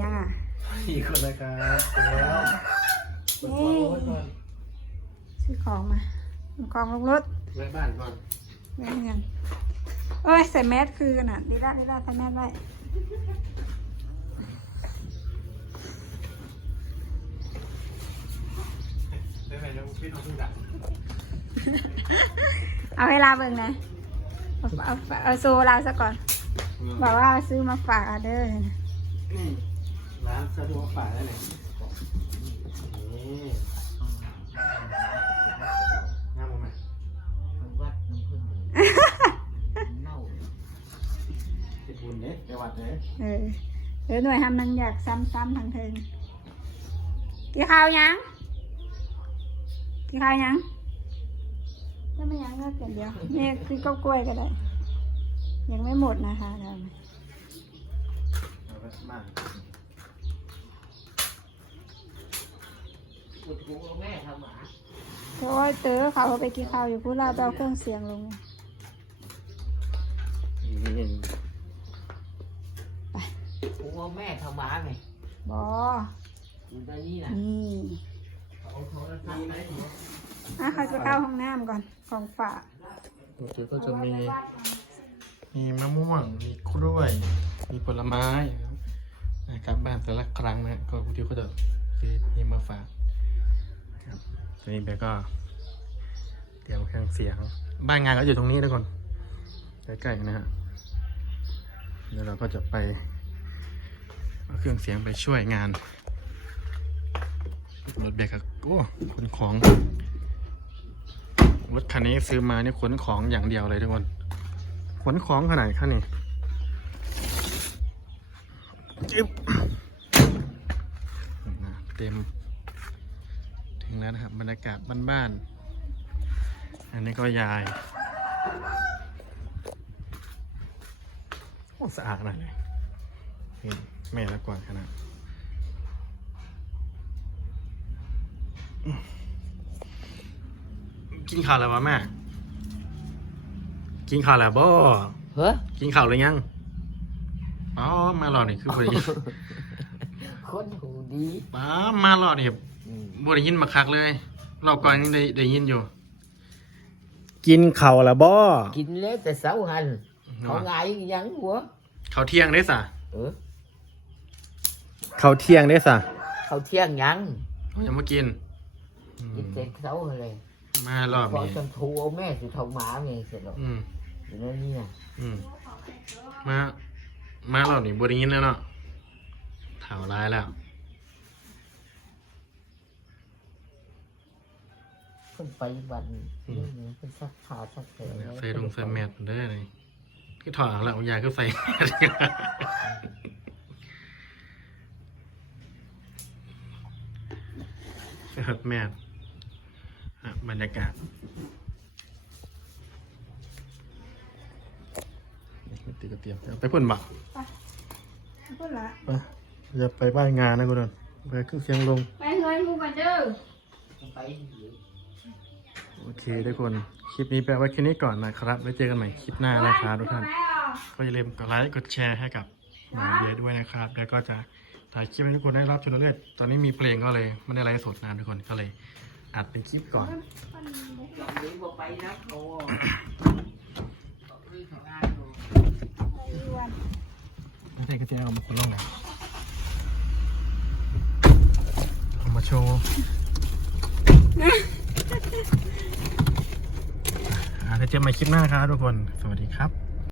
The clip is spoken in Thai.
ยังอะอีกคนนะครับเดี๋ยวนี่ซื้อของมาเอาของลงรถแวะบ้านก่อนไว้เงินเอ้ยใส่แมสคือกันอะดีละดีละใส่แมสไว้ได้ไหมแล้วพี่น้องทุกดักเอาเวลาเบิ่งนะเอาเอาเอาโซเราซะก่อน บอกว่าซื้อมาฝากออเดอร์นะนี่ร้าน สะดวกฝากได้ไหนนี่งามไหมวัดน้ำพึ่งเน่าติดบุญเนี่ยไปวัดเนี่ยเออเออหน่วยทำนังอยากซ้ำๆทางเทิงกินข้าวยังกินข้าวยังถ้าไม่ยังก็เกินเดียวนี่คือก็กล้วยก็ได้ ยังไม่หมดนะคะเรา เอาแวะบ้านอุดหูแม่ทำหมาโอ้ยเต๋อเขาเอาไปกินข้าวอยู่พูดเราไปเอาเครื่องเสียงลงนี่หูแม่ทำหมาไงบออยู่ตรงนี้นะนี่เอาโทรศัพท์ไปอะเขาจะเข้าห้องน้ำก่อน ของฝากตัวเจก็จะมี มีมะม่วง มีกล้วย มีผลไม้นะครับนะครับบ้านแต่ละครั้งนะก็คุณทิวก็จะซื้อนี่มาฝาก ครับตอนนี้เบลก็เตรียมเครื่องเสียง บ้านงานก็อยู่ตรงนี้ทุกคนใกล้ๆนะฮะเดี๋ยวเราก็จะไปเอาเครื่องเสียงไปช่วยงานรถเบลก็โอ้ขนของรถคันนี้ซื้อมาเนี่ยขนของอย่างเดียวเลยทุกคนขนของขนาดขั้นนี้จึ๊บเต็ม ถึงแล้วนะครับบรรยากาศบ้านๆ อันนี้ก็ยายโอ้สะอาดขนาดเลยเห็นแม่ละกว่าขนาดกินข้าวแล้ววะแม่ กินข้าวแล้วบ่เฮ้ยกินข้าวหรือยัง อ๋อ มารอนี่คือพอดีคนหูดีป้ามารอนี่อืม บ่ได้ยินมาคักเลยรอบก่อนยังได้ได้ยินอยู่ กินข้าวแล้วบ่ กินแล้วแต่เสาหันเขาไงายยังหัวข้าวเที่ยงได้สะเออข้าวเที่ยงได้สะเขาเที่ยงยังยังมากินอืกินมเสร็จเสาเลยมารอบพอนี้จนทัวแม่สิทำหมาไงเสร็จแล้วอืมอยู่ในนี่นะอืมมามารอบนี้บ่ได้ยินแล้วเนาะเท่าร้ายแล้ว นไปวันอืมนี่เป็นสักขาสักแผลใส่ลงใส่แมสมันได้เลยคือถอดออกแล้วยายก็ใส่แมสแมสอะบรรยากาศไม่ติดกระเตรียมไปพ่นบักพูดละไปจะไปบ้านงานนะคุณดอนไปขึ้นเสียงลง ไปเฮ้ยมูกันเด้อไปเดี๋ยว โอเคทุกคน คลิปนี้แปลไว้แค่นี้ก่อนนะครับ ไว้เจอกันใหม่คลิปหน้านะครับทุกท่าน ก็อย่าลืมกดไลค์ กดแชร์ให้กับหมาเยด้วยนะครับ แล้วก็จะถ่ายคลิปให้ทุกคนได้รับชมเรื่อยๆตอนนี้มีเพลงก็เลยไม่ได้ไลฟ์สดนานทุกคน ก็เลยอัดเป็นคลิปก่อนตอนนี้บอกไปนะเขาคือทำงานอยู่ไม่ใช่กระเจี๊ยบเอามาคนล่องไหนเอามาโชว์ อ่าเดี๋ยวเจอกันใหม่คลิปหน้าครับทุกคน สวัสดีครับ